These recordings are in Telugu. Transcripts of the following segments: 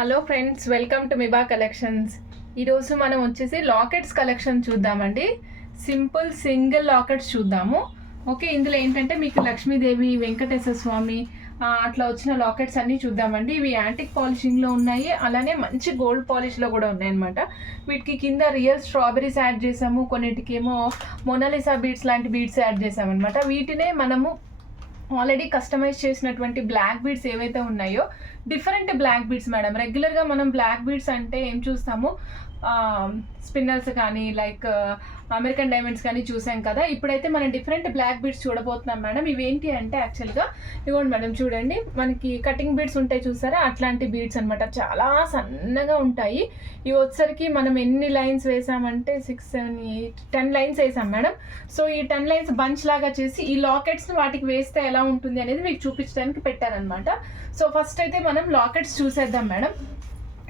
Hello friends, welcome to Miba collections. ఈరోజు మనం వచ్చేసి లాకెట్స్ కలెక్షన్ చూద్దామండి. సింపుల్ సింగిల్ లాకెట్స్ చూద్దాము. ఓకే, ఇందులో ఏంటంటే మీకు లక్ష్మీదేవి, వెంకటేశ్వర స్వామి అట్లా వచ్చిన లాకెట్స్ అన్నీ చూద్దామండి. ఇవి యాంటిక్ పాలిషింగ్లో ఉన్నాయి, అలానే మంచి గోల్డ్ పాలిష్లో కూడా ఉన్నాయన్నమాట. వీటికి కింద రియల్ స్ట్రాబెరీస్ యాడ్ చేసాము, కొన్నిటికేమో మొనాలిసా బీడ్స్ లాంటి బీడ్స్ యాడ్ చేసామన్నమాట. వీటినే మనము ఆల్రెడీ కస్టమైజ్ చేసినటువంటి బ్లాక్ బీడ్స్ ఏవైతే ఉన్నాయో డిఫరెంట్ బ్లాక్ బీడ్స్ మేడం. రెగ్యులర్గా మనం బ్లాక్ బీడ్స్ అంటే ఏం చూస్తాము, స్పిన్నర్స్ కానీ లైక్ అమెరికన్ డైమండ్స్ కానీ చూసాం కదా. ఇప్పుడైతే మనం డిఫరెంట్ బ్లాక్ బీడ్స్ చూడబోతున్నాం మేడం. ఇవేంటి అంటే యాక్చువల్గా ఇవ్వండి మేడం, చూడండి మనకి కటింగ్ బీడ్స్ ఉంటాయి చూసారా, అట్లాంటి బీడ్స్ అనమాట. చాలా సన్నగా ఉంటాయి. ఇవి వచ్చేసరికి మనం ఎన్ని లైన్స్ వేసామంటే 6, 7, 8, 10 లైన్స్ వేసాం మేడం. సో ఈ 10 లైన్స్ బంచ్ లాగా చేసి ఈ లాకెట్స్ని వాటికి వేస్తే ఎలా ఉంటుంది అనేది మీకు చూపించడానికి పెట్టారనమాట. సో ఫస్ట్ అయితే మనం లాకెట్స్ చూసేద్దాం మేడం.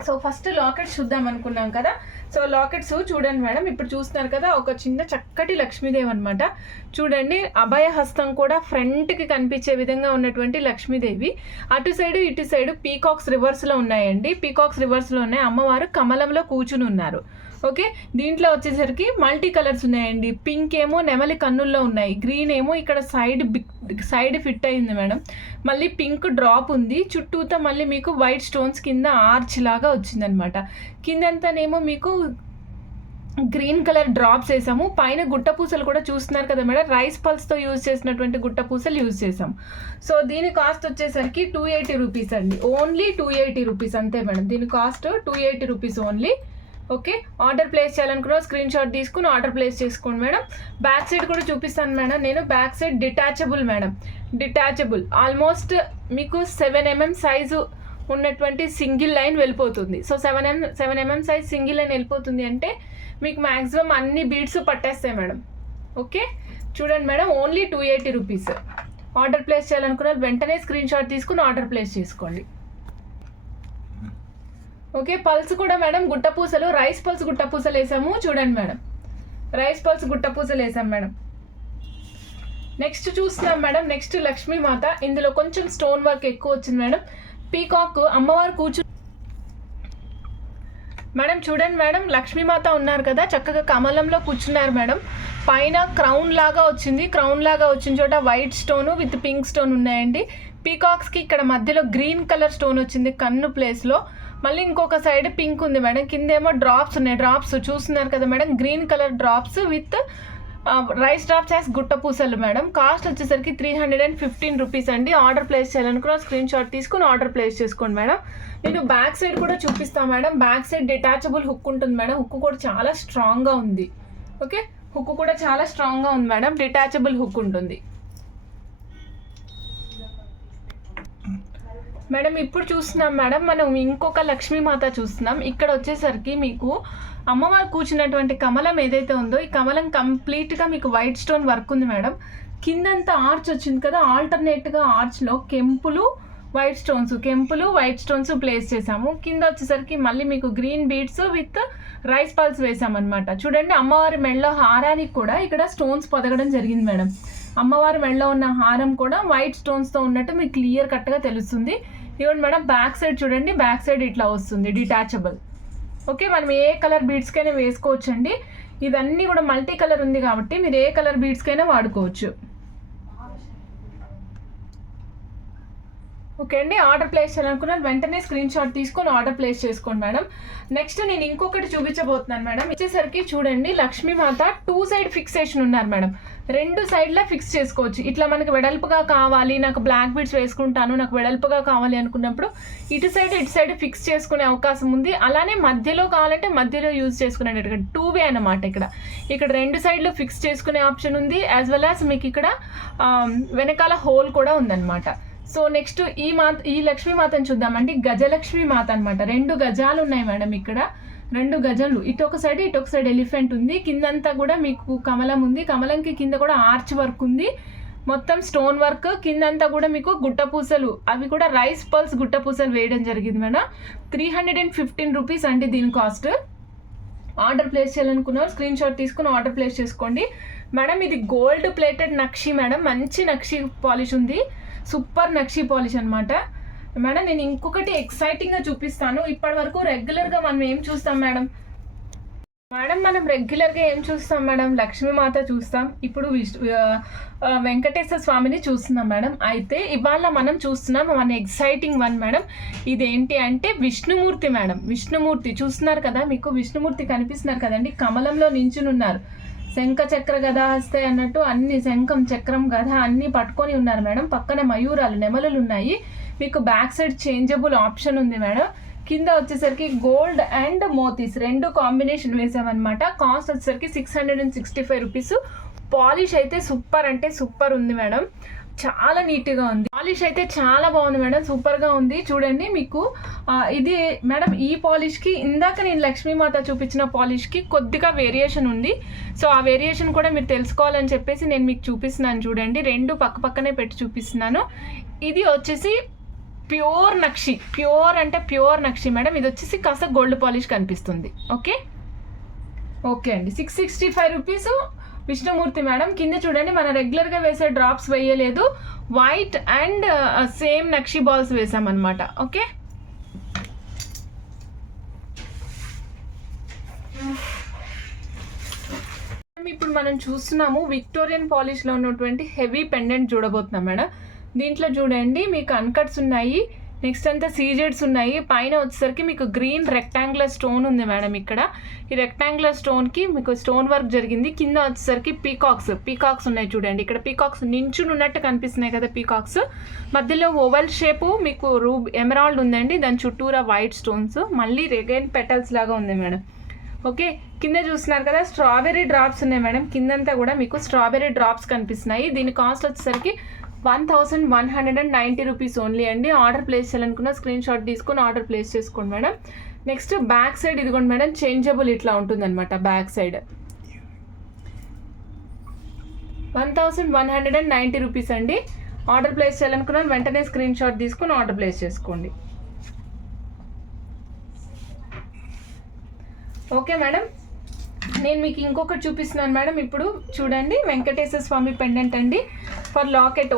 సో ఫస్ట్ లాకెట్స్ చూద్దాం అనుకున్నాం కదా. సో లాకెట్స్ చూడండి మేడం, ఇప్పుడు చూస్తున్నారు కదా, ఒక చిన్న చక్కటి లక్ష్మీదేవి అనమాట. చూడండి, అభయ హస్తం కూడా ఫ్రంట్కి కనిపించే విధంగా ఉన్నటువంటి లక్ష్మీదేవి. అటు సైడ్ ఇటు సైడ్ పీకాక్స్ రివర్స్లో ఉన్నాయండి. పీకాక్స్ రివర్స్లో ఉన్నాయి. అమ్మవారు కమలంలో కూర్చుని ఉన్నారు. ఓకే, దీంట్లో వచ్చేసరికి మల్టీ కలర్స్ ఉన్నాయండి. పింక్ ఏమో నెమలి కన్నుల్లో ఉన్నాయి, గ్రీన్ ఏమో ఇక్కడ సైడ్ ఫిట్ అయింది మేడం. మళ్ళీ పింక్ డ్రాప్ ఉంది, చుట్టూతో మళ్ళీ మీకు వైట్ స్టోన్స్ కింద ఆర్చ్ లాగా వచ్చిందనమాట. కిందంతానేమో మీకు గ్రీన్ కలర్ డ్రాప్స్ వేసాము. పైన గుట్టపూసలు కూడా చూస్తున్నారు కదా మేడం, రైస్ పల్స్తో యూజ్ చేసినటువంటి గుట్టపూసలు యూజ్ చేసాము. సో దీని కాస్ట్ వచ్చేసరికి 280 రూపీస్ అండి. ఓన్లీ 280 రూపీస్ అంతే మేడం. దీని cost 280 rupees only. Okay, order place చేయాలనుకున్నా స్క్రీన్ షాట్ తీసుకుని ఆర్డర్ ప్లేస్ చేసుకోండి మేడం. బ్యాక్ సైడ్ కూడా చూపిస్తాను మేడం. నేను back side detachable madam, detachable almost మీకు 7mm సైజు ఉన్నటువంటి సింగిల్ లైన్ వెళ్ళిపోతుంది. So 7mm size single line వెళ్ళిపోతుంది అంటే మీకు మ్యాక్సిమం అన్ని బీడ్స్ పట్టేస్తాయి మేడం. ఓకే, చూడండి madam, only 280 rupees. Order place చేయాలనుకున్న వెంటనే స్క్రీన్ షాట్ తీసుకుని ఆర్డర్ ప్లేస్ చేసుకోండి. ఓకే, పల్స్ కూడా మేడం గుట్టపూసలు, రైస్ పల్స్ గుట్టపూసలు వేసాము. చూడండి మేడం, రైస్ పల్స్ గుట్టపూసలు వేసాం మేడం. నెక్స్ట్ చూస్తున్నాం మేడం, నెక్స్ట్ లక్ష్మీమాత. ఇందులో కొంచెం స్టోన్ వర్క్ ఎక్కువ వచ్చింది మేడం. పీకాక్ అమ్మవారు మేడం. చూడండి మేడం, లక్ష్మీమాత ఉన్నారు కదా, చక్కగా కమలంలో కూర్చున్నారు మేడం. పైన క్రౌన్ లాగా వచ్చింది, క్రౌన్ లాగా వచ్చిన చోట white stone with pink stone ఉన్నాయండి. పీకాక్స్కి ఇక్కడ మధ్యలో గ్రీన్ కలర్ స్టోన్ వచ్చింది కన్ను ప్లేస్లో. మళ్ళీ ఇంకొక సైడ్ పింక్ ఉంది మేడం. కిందేమో డ్రాప్స్ ఉన్నాయి, డ్రాప్స్ చూస్తున్నారు కదా madam, green colour drops with rice drops as గుట్టపూసలు మేడం. కాస్ట్ వచ్చేసరికి 315 రూపీస్ అండి. ఆర్డర్ ప్లేస్ చేయాలనుకున్న స్క్రీన్ షాట్ తీసుకుని ఆర్డర్ ప్లేస్ చేసుకోండి మేడం. నేను బ్యాక్ సైడ్ కూడా చూపిస్తాను madam. Back side detachable hook ఉంటుంది మేడం. హుక్ కూడా చాలా స్ట్రాంగ్గా ఉంది. ఓకే, హుక్ కూడా చాలా స్ట్రాంగ్గా ఉంది మేడం. డిటాచబుల్ హుక్ ఉంటుంది మేడం. ఇప్పుడు చూస్తున్నాం మేడం, మనం ఇంకొక లక్ష్మీమాత చూస్తున్నాం. ఇక్కడ వచ్చేసరికి మీకు అమ్మవారు కూర్చున్నటువంటి కమలం ఏదైతే ఉందో, ఈ కమలం కంప్లీట్గా మీకు వైట్ స్టోన్ వర్క్ ఉంది మేడం. కిందంతా ఆర్చ్ వచ్చింది కదా, ఆల్టర్నేట్గా ఆర్చ్లో కెంపులు వైట్ స్టోన్స్ ప్లేస్ చేసాము. కింద వచ్చేసరికి మళ్ళీ మీకు green beads with rice pulse వేసామన్నమాట. చూడండి, అమ్మవారి మెడలో హారానికి కూడా ఇక్కడ స్టోన్స్ పొదగడం జరిగింది మేడం. అమ్మవారి మెడలో ఉన్న హారం కూడా వైట్ స్టోన్స్తో ఉన్నట్టు మీకు క్లియర్ కట్గా తెలుస్తుంది. ఇవ్వండి మేడం, బ్యాక్ సైడ్ చూడండి, బ్యాక్ సైడ్ ఇట్లా వస్తుంది డిటాచబుల్. ఓకే, మనం ఏ కలర్ బీడ్స్కైనా వేసుకోవచ్చండి. ఇవన్నీ కూడా మల్టీ కలర్ ఉంది కాబట్టి మీరు ఏ కలర్ బీడ్స్కైనా వాడుకోవచ్చు. ఓకే అండి, ఆర్డర్ ప్లేస్ చేయాలనుకున్నాను వెంటనే స్క్రీన్ షాట్ తీసుకొని ఆర్డర్ ప్లేస్ చేసుకోండి మేడం. నెక్స్ట్ నేను ఇంకొకటి చూపించబోతున్నాను మేడం. వచ్చేసరికి చూడండి, లక్ష్మీమాత 2 సైడ్ ఫిక్సేషన్ ఉన్నారు మేడం. 2 సైడ్లా ఫిక్స్ చేసుకోవచ్చు. ఇట్లా మనకు వెడల్పుగా కావాలి, నాకు బ్లాక్ బీడ్స్ వేసుకుంటాను, నాకు వెడల్పుగా కావాలి అనుకున్నప్పుడు ఇటు సైడ్ ఫిక్స్ చేసుకునే అవకాశం ఉంది. అలానే మధ్యలో కావాలంటే మధ్యలో యూజ్ చేసుకునేటట్టుగా 2 వే అన్నమాట. ఇక్కడ 2 సైడ్లు ఫిక్స్ చేసుకునే ఆప్షన్ ఉంది, యాజ్ వెల్ యాజ్ మీకు ఇక్కడ వెనకాల హోల్ కూడా ఉందన్నమాట. సో నెక్స్ట్ ఈ లక్ష్మీమాతను చూద్దామండి. గజలక్ష్మీ మాత అనమాట. 2 గజాలు ఉన్నాయి మేడం. ఇక్కడ 2 గజాలు, ఇటొక సైడ్ ఎలిఫెంట్ ఉంది. కిందంతా కూడా మీకు కమలం ఉంది. కమలంకి కింద కూడా ఆర్చ్ వర్క్ ఉంది, మొత్తం స్టోన్ వర్క్. కిందంతా కూడా మీకు గుట్టపూసలు, అవి కూడా రైస్ పల్స్ గుట్టపూసలు వేయడం జరిగింది మేడం. 315 రూపీస్ అండి దీని కాస్ట్. ఆర్డర్ ప్లేస్ చేయాలనుకున్నారు స్క్రీన్ షాట్ తీసుకుని ఆర్డర్ ప్లేస్ చేసుకోండి మేడం. ఇది గోల్డ్ ప్లేటెడ్ నక్షి మేడం. మంచి నక్షి పాలిష్ ఉంది, సూపర్ నక్షి పాలిష్ అనమాట. మేడం నేను ఇంకొకటి ఎక్సైటింగ్గా చూపిస్తాను. ఇప్పటి వరకు రెగ్యులర్గా మనం ఏం చూస్తాం మేడం? మనం రెగ్యులర్గా ఏం చూస్తాం మేడం? లక్ష్మీమాత చూస్తాం, ఇప్పుడు వెంకటేశ్వర స్వామిని చూస్తున్నాం మేడం. అయితే ఇవాళ మనం చూస్తున్నాం వన్ ఎక్సైటింగ్ వన్ మేడం. ఇదేంటి అంటే విష్ణుమూర్తి మేడం. విష్ణుమూర్తి చూస్తున్నారు కదా, మీకు విష్ణుమూర్తి కనిపిస్తున్నారు కదండి, కమలంలో నించుని ఉన్నారు. శంఖ చక్ర గద వస్తాయి అన్నట్టు అన్ని శంఖం చక్రం గద అన్నీ పట్టుకొని ఉన్నారు మేడం. పక్కన మయూరాలు నెమలులు ఉన్నాయి. మీకు బ్యాక్ సైడ్ చేంజబుల్ ఆప్షన్ ఉంది మేడం. కింద వచ్చేసరికి గోల్డ్ అండ్ మోతీస్ రెండు కాంబినేషన్ వేసామన్నమాట. కాస్ట్ వచ్చేసరికి 665 రూపీస్. పాలిష్ అయితే సూపర్ అంటే సూపర్ ఉంది మేడం, చాలా నీట్గా ఉంది. పాలిష్ అయితే చాలా బాగుంది మేడం, సూపర్గా ఉంది. చూడండి మీకు ఇది మేడం ఈ పాలిష్కి ఇందాక నేను లక్ష్మీమాత చూపించిన పాలిష్కి కొద్దిగా వేరియేషన్ ఉంది. సో ఆ వేరియేషన్ కూడా మీరు తెలుసుకోవాలని చెప్పేసి నేను మీకు చూపిస్తున్నాను. చూడండి రెండు పక్క పక్కనే పెట్టి చూపిస్తున్నాను. ఇది వచ్చేసి ప్యూర్ నక్షి, ప్యూర్ అంటే ప్యూర్ నక్షి మేడం. ఇది వచ్చేసి కాస్త గోల్డ్ పాలిష్ కనిపిస్తుంది. ఓకే అండి, 665 రూపీస్ విష్ణుమూర్తి మేడం. కింద చూడండి మన రెగ్యులర్గా వేసే డ్రాప్స్ వేయలేదు, వైట్ అండ్ సేమ్ నక్షి బాల్స్ వేసామన్నమాట. ఓకే ఇప్పుడు మనం చూస్తున్నాము విక్టోరియన్ పాలిష్లో ఉన్నటువంటి హెవీ పెండెంట్ చూడబోతున్నాం మేడం. దీంట్లో చూడండి మీకు అన్కట్స్ ఉన్నాయి, నెక్స్ట్ అంతా సీజెడ్స్ ఉన్నాయి. పైన వచ్చేసరికి మీకు గ్రీన్ రెక్టాంగులర్ స్టోన్ ఉంది మేడం. ఇక్కడ ఈ రెక్టాంగులర్ స్టోన్కి మీకు స్టోన్ వర్క్ జరిగింది. కింద వచ్చేసరికి పీకాక్స్ ఉన్నాయి చూడండి. ఇక్కడ పీకాక్స్ నించుని ఉన్నట్టు కనిపిస్తున్నాయి కదా పీకాక్స్. మధ్యలో ఓవెల్ షేపు మీకు ఎమరాల్డ్ ఉందండి, దాని చుట్టూరా వైట్ స్టోన్స్, మళ్ళీ రెగైన్ పెటల్స్ లాగా ఉంది మేడం. ఓకే కింద చూస్తున్నారు కదా స్ట్రాబెర్రీ డ్రాప్స్ ఉన్నాయి మేడం. కిందంతా కూడా మీకు స్ట్రాబెర్రీ డ్రాప్స్ కనిపిస్తున్నాయి. దీని కాస్ట్ వచ్చేసరికి 1190 రూపీస్ ఓన్లీ అండి. ఆర్డర్ ప్లేస్ చేయాలనుకున్న స్క్రీన్ షాట్ తీసుకొని ఆర్డర్ ప్లేస్ చేసుకోండి మేడం. నెక్స్ట్ బ్యాక్ సైడ్ ఇదిగోండి మేడం, చేంజబుల్ ఇట్లా ఉంటుంది అనమాట. బ్యాక్ సైడ్ 1190 రూపీస్ అండి. ఆర్డర్ ప్లేస్ చేయాలనుకున్న వెంటనే స్క్రీన్ షాట్ తీసుకొని ఆర్డర్ ప్లేస్ చేసుకోండి. ఓకే మేడం, నేను మీకు ఇంకొకటి చూపిస్తున్నాను మేడం. ఇప్పుడు చూడండి వెంకటేశ్వర స్వామి పెండెంట్ అండి, ఫర్ లాకెట్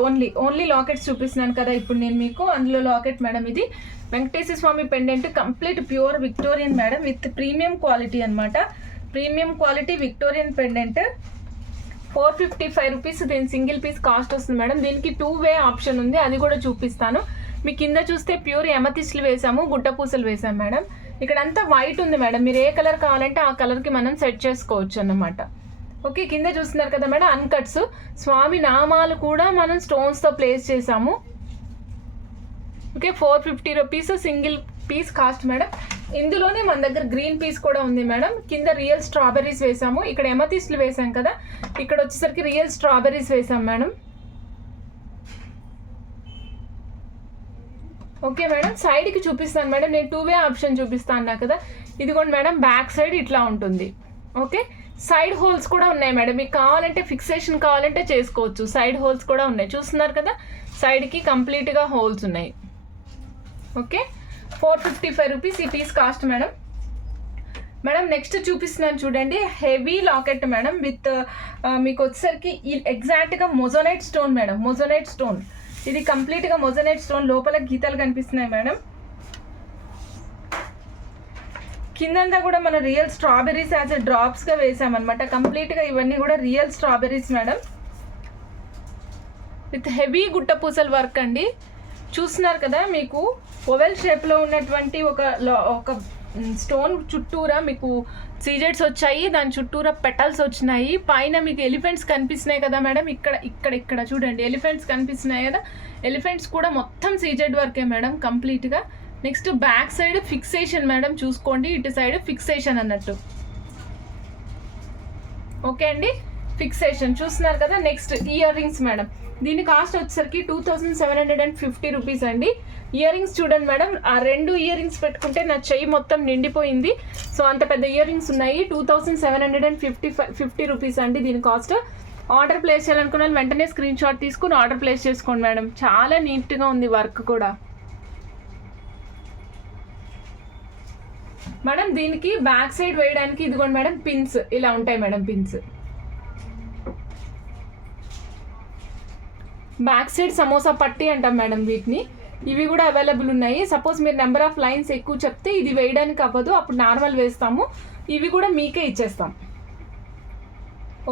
ఓన్లీ లాకెట్స్ చూపిస్తున్నాను కదా ఇప్పుడు నేను మీకు. అందులో లాకెట్ మేడం, ఇది వెంకటేశ్వర స్వామి pendant complete pure Victorian madam, with premium quality అనమాట. Premium quality Victorian pendant 455 rupees. దీని సింగిల్ పీస్ కాస్ట్ వస్తుంది మేడం. దీనికి 2 వే ఆప్షన్ ఉంది, అది కూడా చూపిస్తాను. మీ కింద చూస్తే ప్యూర్ ఎమతిస్ట్లు వేసాము, గుడ్డ పూసలు వేసాము మేడం. ఇక్కడ అంతా వైట్ ఉంది మేడం, మీరు ఏ కలర్ కావాలంటే ఆ కలర్కి మనం సెట్ చేసుకోవచ్చు అన్నమాట. ఓకే కింద చూస్తున్నారు కదా మేడం అన్కట్స్. స్వామి నామాలు కూడా మనం స్టోన్స్తో ప్లేస్ చేసాము. Okay 450 rupees single piece cost madam. ఇందులోనే మన దగ్గర గ్రీన్ పీస్ కూడా ఉంది మేడం. కింద రియల్ స్ట్రాబెర్రీస్ వేసాము, ఇక్కడ ఎమతిస్ట్లు వేసాం కదా, ఇక్కడ వచ్చేసరికి రియల్ స్ట్రాబెర్రీస్ వేసాం మేడం. ఓకే మేడం, సైడ్కి చూపిస్తాను మేడం. నేను 2 వే ఆప్షన్ చూపిస్తాను అన్నా కదా, ఇదిగోండి మేడం బ్యాక్ సైడ్ ఇట్లా ఉంటుంది. ఓకే సైడ్ హోల్స్ కూడా ఉన్నాయి మేడం, మీకు కావాలంటే ఫిక్సేషన్ కావాలంటే చేసుకోవచ్చు. సైడ్ హోల్స్ కూడా ఉన్నాయి, చూస్తున్నారు కదా సైడ్కి కంప్లీట్గా హోల్స్ ఉన్నాయి. ఓకే 455 రూపీస్ ఈ పీస్ కాస్ట్ మేడం. నెక్స్ట్ చూపిస్తున్నాను చూడండి, హెవీ లాకెట్ మేడం, విత్ మీకు వచ్చేసరికి ఎగ్జాక్ట్గా moissanite stone madam. Moissanite stone ఇది కంప్లీట్గా మొజోనైట్ స్టోన్, లోపల గీతలు కనిపిస్తున్నాయి మేడం. కిందంతా కూడా మన రియల్ స్ట్రాబెర్రీస్ యాజ్ డ్రాప్స్గా వేసామన్నమాట. కంప్లీట్గా ఇవన్నీ కూడా real strawberries madam, with heavy గుట్ట పూసల వర్క్ అండి. చూస్తున్నారు కదా మీకు ఓవెల్ షేప్లో ఉన్నటువంటి ఒక స్టోన్ చుట్టూరా మీకు సీజెడ్స్ వచ్చాయి, దాని చుట్టూరా పెటల్స్ వచ్చినాయి. పైన మీకు ఎలిఫెంట్స్ కనిపిస్తున్నాయి కదా మేడం, ఇక్కడ చూడండి ఎలిఫెంట్స్ కనిపిస్తున్నాయి కదా. ఎలిఫెంట్స్ కూడా మొత్తం సీజెడ్ వర్కే మేడం కంప్లీట్గా. Next back side fixation madam, చూసుకోండి ఇటు సైడ్ ఫిక్సేషన్ అన్నట్టు. ఓకే అండి ఫిక్సేషన్ చూస్తున్నారు కదా. నెక్స్ట్ ఇయర్ రింగ్స్ మేడం, దీని కాస్ట్ వచ్చేసరికి 2750 రూపీస్ అండి. ఇయర్ రింగ్స్ చూడండి మేడం, ఆ 2 ఇయర్ రింగ్స్ పెట్టుకుంటే నా చెయ్యి మొత్తం నిండిపోయింది. సో అంత పెద్ద ఇయర్ రింగ్స్ ఉన్నాయి. 2750 రూపీస్ అండి దీని కాస్ట్. ఆర్డర్ ప్లేస్ చేయాలనుకున్నాను వెంటనే స్క్రీన్ షాట్ తీసుకుని ఆర్డర్ ప్లేస్ చేసుకోండి మేడం. చాలా నీట్గా ఉంది వర్క్ కూడా మేడం. దీనికి బ్యాక్ సైడ్ వేయడానికి ఇదిగోండి మేడం పిన్స్ ఇలా ఉంటాయి madam. Pins back side samosa పట్టి అంటాం మేడం వీటిని. ఇవి కూడా అవైలబుల్ ఉన్నాయి. సపోజ్ మీరు నెంబర్ ఆఫ్ లైన్స్ ఎక్కువ చెప్తే ఇది వేయడానికి అవ్వదు, అప్పుడు నార్మల్ వేస్తాము. ఇవి కూడా మీకే ఇచ్చేస్తాం.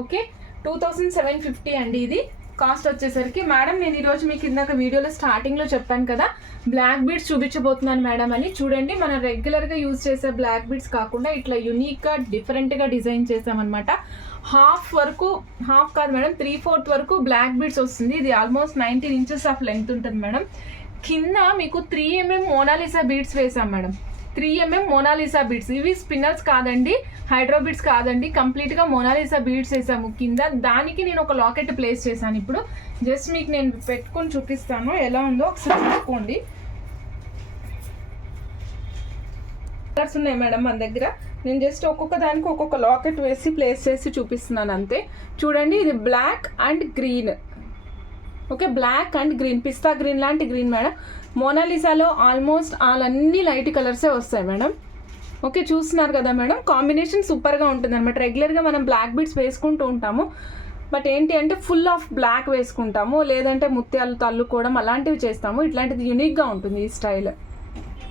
ఓకే, 2750 అండి ఇది కాస్ట్ వచ్చేసరికి. మేడం నేను ఈరోజు మీకు ఇందాక వీడియోలో స్టార్టింగ్లో చెప్పాను కదా బ్లాక్ బీడ్స్ చూపించబోతున్నాను మేడం అని. చూడండి, మనం రెగ్యులర్గా యూజ్ చేసే బ్లాక్ బీడ్స్ కాకుండా ఇట్లా యూనిక్గా డిఫరెంట్గా డిజైన్ చేసామన్నమాట. హాఫ్ కాదు మేడం, 3/4 వరకు బ్లాక్ బీడ్స్ వస్తుంది. ఇది ఆల్మోస్ట్ 19 ఇంచెస్ ఆఫ్ లెంగ్త్ ఉంటుంది మేడం. కింద మీకు 3 mm మోనాలిసా బీడ్స్ వేసాం మేడం. 3 mm Mona Lisa beads. ఇవి స్పిన్నర్స్ కాదండి, హైడ్రో బీడ్స్ కాదండి, కంప్లీట్గా మోనాలిసా బీడ్స్ వేసాము కింద. దానికి నేను ఒక లాకెట్ ప్లేస్ చేశాను. ఇప్పుడు జస్ట్ మీకు నేను పెట్టుకొని చూపిస్తాను ఎలా ఉందో ఒకసారి చూసుకోండి. కలర్స్ ఉన్నాయి మేడం మన దగ్గర. నేను జస్ట్ ఒక్కొక్క దానికి ఒక్కొక్క లాకెట్ వేసి ప్లేస్ చేసి చూపిస్తున్నాను అంతే. చూడండి, ఇది black and green. Okay, black and green, పిస్తా గ్రీన్ లాంటి గ్రీన్ మేడం. మోనాలిసాలో ఆల్మోస్ట్ అన్ని లైట్ కలర్సే వస్తాయి మేడం. ఓకే, చూస్తున్నారు కదా మేడం, కాంబినేషన్ సూపర్గా ఉంటుంది అనమాట. రెగ్యులర్గా మనం బ్లాక్ బీడ్స్ వేసుకుంటూ ఉంటాము, బట్ ఏంటి అంటే ఫుల్ ఆఫ్ బ్లాక్ వేసుకుంటాము, లేదంటే ముత్యాలతో అల్లుకోవడం అలాంటివి చేస్తాము. ఇట్లాంటిది యూనిక్గా ఉంటుంది ఈ స్టైల్.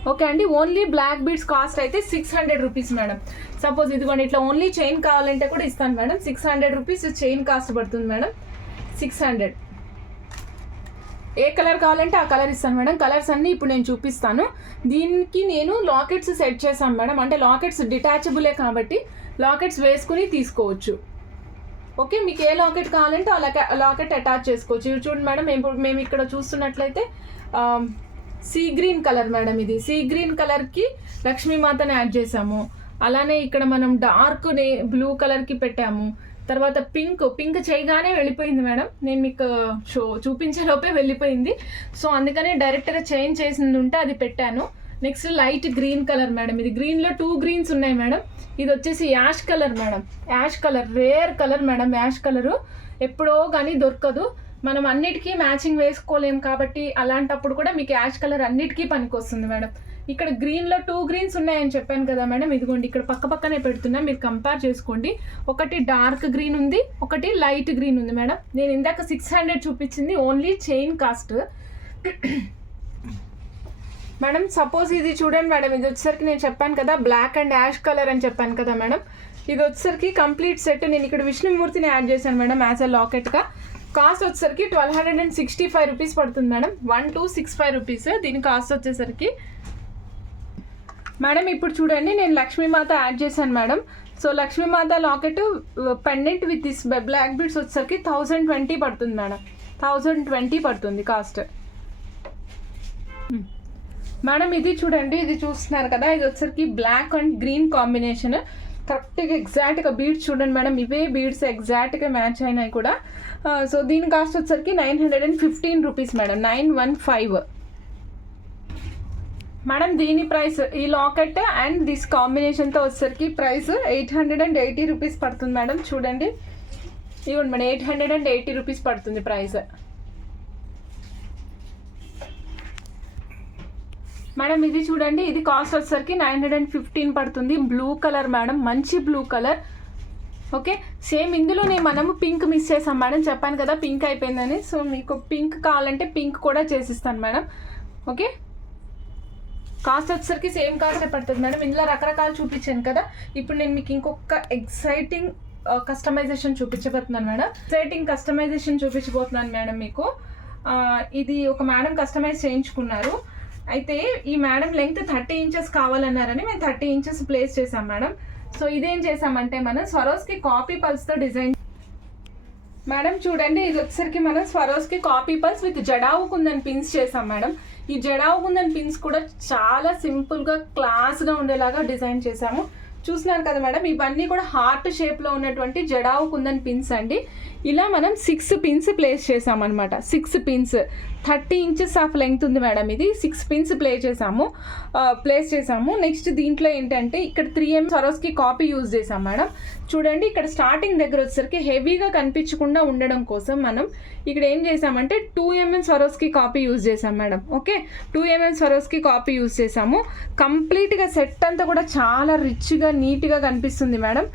ఓకే అండి, ఓన్లీ బ్లాక్ బీడ్స్ కాస్ట్ అయితే 600 రూపీస్ మేడం. సపోజ్ ఇదిగోండి, ఇట్లా ఓన్లీ చైన్ కావాలంటే కూడా ఇస్తాను మేడం. 600 రూపీస్ చైన్ కాస్ట్ పడుతుంది మేడం. 600. ఏ కలర్ కావాలంటే ఆ కలర్ ఇస్తాను మేడం. కలర్స్ అన్నీ ఇప్పుడు నేను చూపిస్తాను. దీనికి నేను లాకెట్స్ సెట్ చేశాను మేడం. అంటే లాకెట్స్ డిటాచబులే కాబట్టి లాకెట్స్ వేసుకుని తీసుకోవచ్చు. ఓకే, మీకు ఏ లాకెట్ కావాలంటే ఆ లాకెట్ అటాచ్ చేసుకోవచ్చు. ఇవి చూడండి మేడం, మేము ఇక్కడ చూస్తున్నట్లయితే సీ గ్రీన్ కలర్ మేడం. ఇది సీ గ్రీన్ కలర్కి లక్ష్మీమాతని యాడ్ చేసాము. అలానే ఇక్కడ మనం డార్క్ బ్లూ కలర్కి పెట్టాము. తర్వాత పింక్ చేయగానే వెళ్ళిపోయింది మేడం. నేను మీకు చూపించే లోపే వెళ్ళిపోయింది. సో అందుకనే డైరెక్ట్గా చేంజ్ చేసింది ఉంటే అది పెట్టాను. Next light green colour madam. ఇది గ్రీన్లో 2 గ్రీన్స్ ఉన్నాయి మేడం. ఇది వచ్చేసి ash colour madam. Ash colour rare colour madam. Ash colour ఎప్పుడో కానీ దొరకదు. మనం అన్నిటికీ మ్యాచింగ్ వేసుకోలేము కాబట్టి అలాంటప్పుడు కూడా మీకు యాష్ కలర్ అన్నిటికీ పనికొస్తుంది మేడం. ఇక్కడ గ్రీన్లో 2 గ్రీన్స్ ఉన్నాయని చెప్పాను కదా మేడం. ఇదిగోండి, ఇక్కడ పక్కనే పెడుతున్నా, మీరు కంపేర్ చేసుకోండి. ఒకటి డార్క్ గ్రీన్ ఉంది, ఒకటి లైట్ గ్రీన్ ఉంది మేడం. నేను ఇందాక 600 చూపించింది only chain cost madam. Suppose ఇది చూడండి మేడం, ఇది వచ్చేసరికి నేను చెప్పాను కదా బ్లాక్ అండ్ యాష్ కలర్ అని చెప్పాను కదా మేడం. ఇది వచ్చేసరికి కంప్లీట్ సెట్. నేను ఇక్కడ విష్ణుమూర్తిని యాడ్ చేశాను మేడం యాజ్ అ లాకెట్గా. కాస్ట్ వచ్చేసరికి 1265 రూపీస్ పడుతుంది మేడం. 1265 రూపీస్ దీని కాస్ట్ వచ్చేసరికి మేడం. ఇప్పుడు చూడండి, నేను లక్ష్మీమాత యాడ్ చేశాను madam. So Lakshmi Mata locket pendant with this black beads వచ్చేసరికి 1020 పడుతుంది మేడం. 1020 పడుతుంది కాస్ట్ మేడం. ఇది చూడండి, ఇది చూస్తున్నారు కదా, ఇది వచ్చేసరికి బ్లాక్ అండ్ గ్రీన్ కాంబినేషన్. కరెక్ట్గా ఎగ్జాక్ట్గా బీడ్స్ చూడండి మేడం, ఇవే బీడ్స్ ఎగ్జాక్ట్గా మ్యాచ్ అయినాయి కూడా. సో దీని కాస్ట్ వచ్చేసరికి 915 రూపీస్ మేడం. 915 మేడం. దీని ప్రైస్ ఈ లాకెట్ అండ్ దిస్ కాంబినేషన్తో వచ్చేసరికి ప్రైస్ 880 రూపీస్ పడుతుంది మేడం. చూడండి, ఇవ్వండి మేడం, 880 రూపీస్ పడుతుంది ప్రైస్ మేడం. ఇది చూడండి, ఇది కాస్ట్ వచ్చేసరికి 915 పడుతుంది. బ్లూ కలర్ మేడం, మంచి బ్లూ కలర్. ఓకే, సేమ్ ఇందులోనే మనము పింక్ మిస్ చేసాం మేడం. చెప్పాను కదా పింక్ అయిపోయిందని. సో మీకు పింక్ కావాలంటే పింక్ కూడా చేసిస్తాను మేడం. ఓకే, కాస్ట్ వచ్చేసరికి సేమ్ కాస్టే పడుతుంది మేడం. ఇందులో రకరకాలు చూపించాను కదా. ఇప్పుడు నేను మీకు ఇంకొక ఎక్సైటింగ్ కస్టమైజేషన్ చూపించబోతున్నాను మేడం. ఎక్సైటింగ్ కస్టమైజేషన్ చూపించబోతున్నాను మేడం మీకు. ఇది ఒక మేడం కస్టమైజ్ చేయించుకున్నారు. అయితే ఈ మేడం లెంగ్త్ 30 ఇంచెస్ కావాలన్నారని మేము 30 ఇంచెస్ ప్లేస్ చేసాం మేడం. సో ఇదేం చేసామంటే మనం స్వరోస్కి కాపీ పల్స్తో డిజైన్ మేడం. చూడండి, ఇది వచ్చేసరికి మనం Swarovski copy pulse with jadau kundan pins చేసాం మేడం. ఈ జడావు కుందన్ పిన్స్ కూడా చాలా సింపుల్గా క్లాస్గా ఉండేలాగా డిజైన్ చేసాము. చూస్తున్నారు కదా మేడం, ఇవన్నీ కూడా హార్ట్ షేప్లో ఉన్నటువంటి జడావు కుందన్ పిన్స్ అండి. ఇలా మనం 6 పిన్స్ ప్లేస్ చేసామన్నమాట. 6 పిన్స్ 30 ఇంచెస్ ఆఫ్ లెంగ్త్ ఉంది మేడం. ఇది 6 పిన్స్ ప్లేస్ చేసాము. నెక్స్ట్ దీంట్లో ఏంటంటే ఇక్కడ 3mm స్వరోస్కి కాపీ యూజ్ చేసాం మేడం. చూడండి, ఇక్కడ స్టార్టింగ్ దగ్గర వచ్చేసరికి హెవీగా కనిపించకుండా ఉండడం కోసం మనం ఇక్కడ ఏం చేసామంటే 2mm స్వరోస్కి కాపీ యూజ్ చేసాం madam. Okay, 2mm Swarovski copy use చేసాము. కంప్లీట్గా సెట్ అంతా కూడా చాలా రిచ్గా నీట్గా కనిపిస్తుంది madam.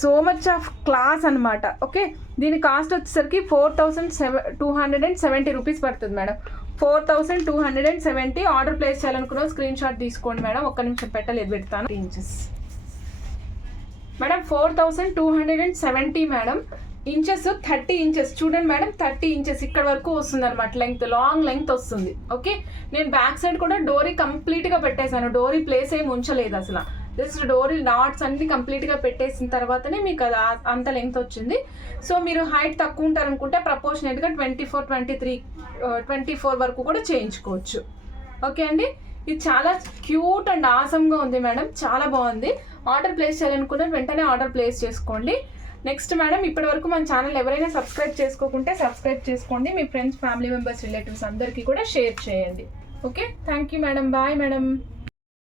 So much of class అనమాట. ఓకే, దీని కాస్ట్ వచ్చేసరికి 4270 రూపీస్ పడుతుంది మేడం. 4270 ఆర్డర్ ప్లేస్ చేయాలనుకున్న స్క్రీన్ షాట్ తీసుకోండి మేడం. ఒక్క నిమిషం పెట్టలేదు, పెడతాను. Inches madam 4270 madam. Inches 30 inches చూడండి మేడం, 30 ఇంచెస్ ఇక్కడ వరకు వస్తుంది అనమాట. లెంగ్త్ లాంగ్ లెంగ్త్ వస్తుంది. ఓకే, నేను బ్యాక్ సైడ్ కూడా డోరీ కంప్లీట్గా పెట్టేశాను. డోరీ ప్లేస్ ఏమి ఉంచలేదు అసలు. జస్ట్ డోరీ నాట్స్ అన్ని కంప్లీట్గా పెట్టేసిన తర్వాతనే మీకు అది అంత లెంగ్త్ వచ్చింది. సో మీరు హైట్ తక్కువ ఉంటారనుకుంటే ప్రపోర్షనేట్గా 24, 23, 24 వరకు కూడా చేయించుకోవచ్చు. ఓకే అండి, ఇది చాలా క్యూట్ అండ్ ఆసమ్గా ఉంది మేడం, చాలా బాగుంది. ఆర్డర్ ప్లేస్ చేయాలనుకుంటే వెంటనే ఆర్డర్ ప్లేస్ చేసుకోండి. నెక్స్ట్ మేడం, ఇప్పటి వరకు మన ఛానల్ ఎవరైనా సబ్స్క్రైబ్ చేసుకోకుంటే సబ్స్క్రైబ్ చేసుకోండి. మీ ఫ్రెండ్స్, ఫ్యామిలీ మెంబర్స్, రిలేటివ్స్ అందరికీ కూడా షేర్ చేయండి. Okay, thank you madam. Bye madam.